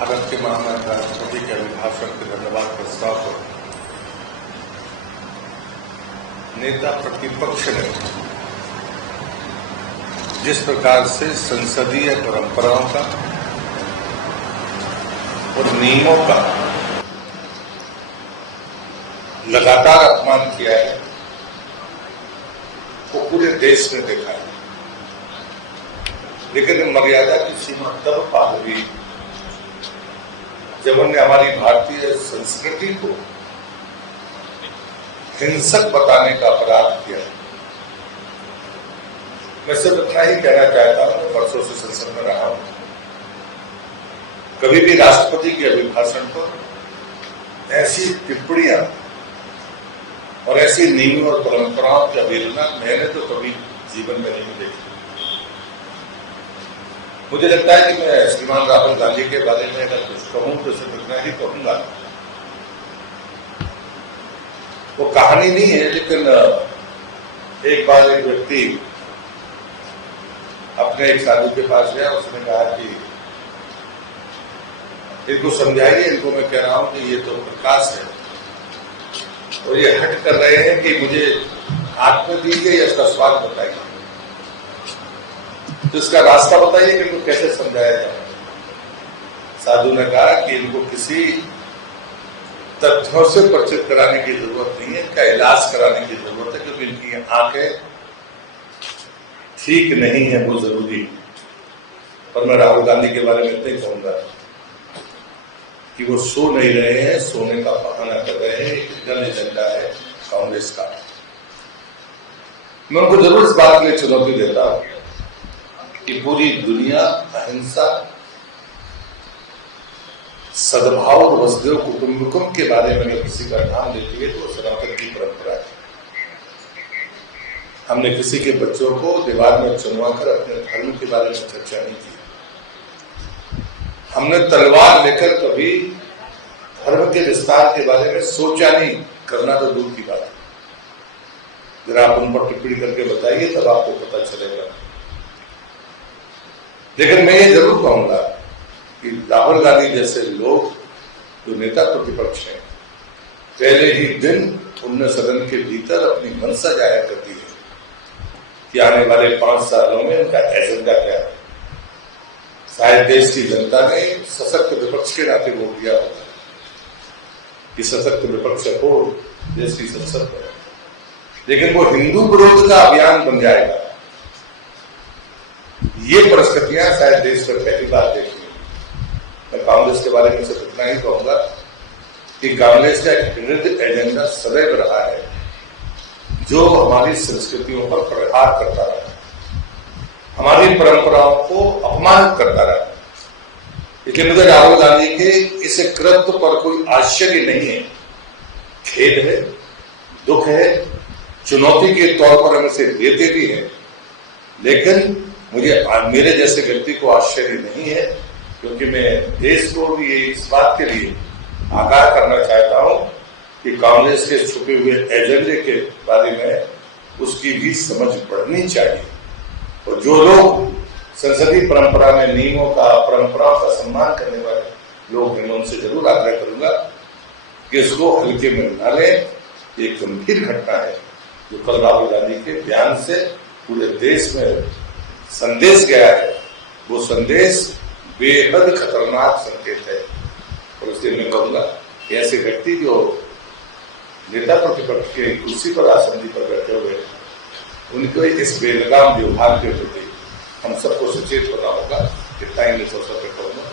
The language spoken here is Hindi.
भारत के महामहिम राष्ट्रपति के अभिभाषण के धन्यवाद प्रस्ताव पर नेता प्रतिपक्ष ने जिस प्रकार से संसदीय परंपराओं का और नियमों का लगातार अपमान किया है, वो पूरे देश ने देखा है। लेकिन मर्यादा की सीमा तब पार हुई जब उन्होंने हमारी भारतीय संस्कृति को हिंसक बताने का अपराध किया। मैं सिर्फ इतना ही कहना चाहता हूं, वर्षों से संसद में रहा हूं, कभी भी राष्ट्रपति के अभिभाषण पर ऐसी टिप्पणियां और ऐसी नियमों और परंपराओं की अवहेलना मैंने तो कभी जीवन में नहीं देखी। मुझे लगता है कि मैं श्रीमान राहुल गांधी के बारे में अगर कुछ कहूं तो सिर्फ इतना ही कहूंगा। वो कहानी नहीं है, लेकिन एक बार एक व्यक्ति अपने एक साधु के पास गया। उसने कहा कि इनको समझाइए, इनको मैं कह रहा हूं कि ये तो प्रकाश है और ये हट कर रहे हैं कि मुझे हाथ में दीजिए या इसका स्वाद बताइए, तो इसका रास्ता बताइए कि इनको कैसे समझाया जाए। साधु ने कहा कि इनको किसी तथ्यों से परिचित कराने की जरूरत नहीं है, इनका इलाज कराने की जरूरत है, क्योंकि इनकी आंखें ठीक नहीं है, वो जरूरी। और मैं राहुल गांधी के बारे में इतना ही कहूंगा कि वो सो नहीं रहे हैं, सोने का बहाना कर रहे हैं। एक हिडन एजेंडा है कांग्रेस का। मैं उनको जरूर इस बात के लिए चुनौती देता हूं कि पूरी दुनिया अहिंसा, सद्भाव और वसुधैव कुटुंबकम के बारे में अगर किसी का नाम लेती है तो सनातन की परंपरा है। हमने किसी के बच्चों को दीवार में चुनवाकर अपने धर्म के बारे में चर्चा नहीं की। हमने तलवार लेकर कभी धर्म के विस्तार के बारे में सोचा नहीं, करना तो दूर की बात है। जरा आप उन पर टिप्पणी करके बताइए, तब आपको पता चलेगा। लेकिन मैं ये जरूर कहूंगा कि राहुल गांधी जैसे लोग जो नेता प्रतिपक्ष हैं, पहले ही दिन उन्होंने सदन के भीतर अपनी मंशा जाहिर कर दी है कि आने वाले 5 सालों में उनका एजेंडा क्या है। शायद देश की जनता ने सशक्त विपक्ष के नाते वोट दिया होगा कि सशक्त विपक्ष हो देश की संसद में, लेकिन वो हिंदू विरोध का अभियान बन जाएगा। ये परिस्थितियां शायद देश में पहली बार देखी। मैं कांग्रेस के बारे में सिर्फ इतना ही कहूंगा कि कांग्रेस का एक हिडन एजेंडा सदैव रहा है जो हमारी संस्कृतियों पर प्रहार करता रहा, हमारी परंपराओं को अपमानित करता रहा। इसलिए मुझे राहुल गांधी के इस कृत्य पर कोई आश्चर्य नहीं है, खेद है, दुख है, चुनौती के तौर पर हम इसे लेते भी हैं। लेकिन मुझे मेरे जैसे व्यक्ति को आश्चर्य नहीं है, क्योंकि मैं देश को भी इस बात के लिए आगाह करना चाहता हूं कि कांग्रेस के छुपे हुए एजेंडे के बारे में उसकी भी समझ बढ़नी चाहिए। और जो लोग संसदीय परंपरा में नियमों का, परंपराओं का सम्मान करने वाले लोग हैं, मैं उनसे जरूर आग्रह करूंगा कि इसको हल्के में न लें। एक गंभीर घटना है जो कल राहुल गांधी के बयान से पूरे देश में संदेश गया है। वो संदेश बेहद खतरनाक संकेत है। और इसलिए मैं कहूंगा कि ऐसे व्यक्ति जो नेता प्रतिपक्ष के कुर्सी पर, आसंदी पर बैठे हुए, उनको इस बेलगाम व्यवहार के प्रति हम सबको सचेत होना होगा। इतना ही इस अवसर पर कहूंगा।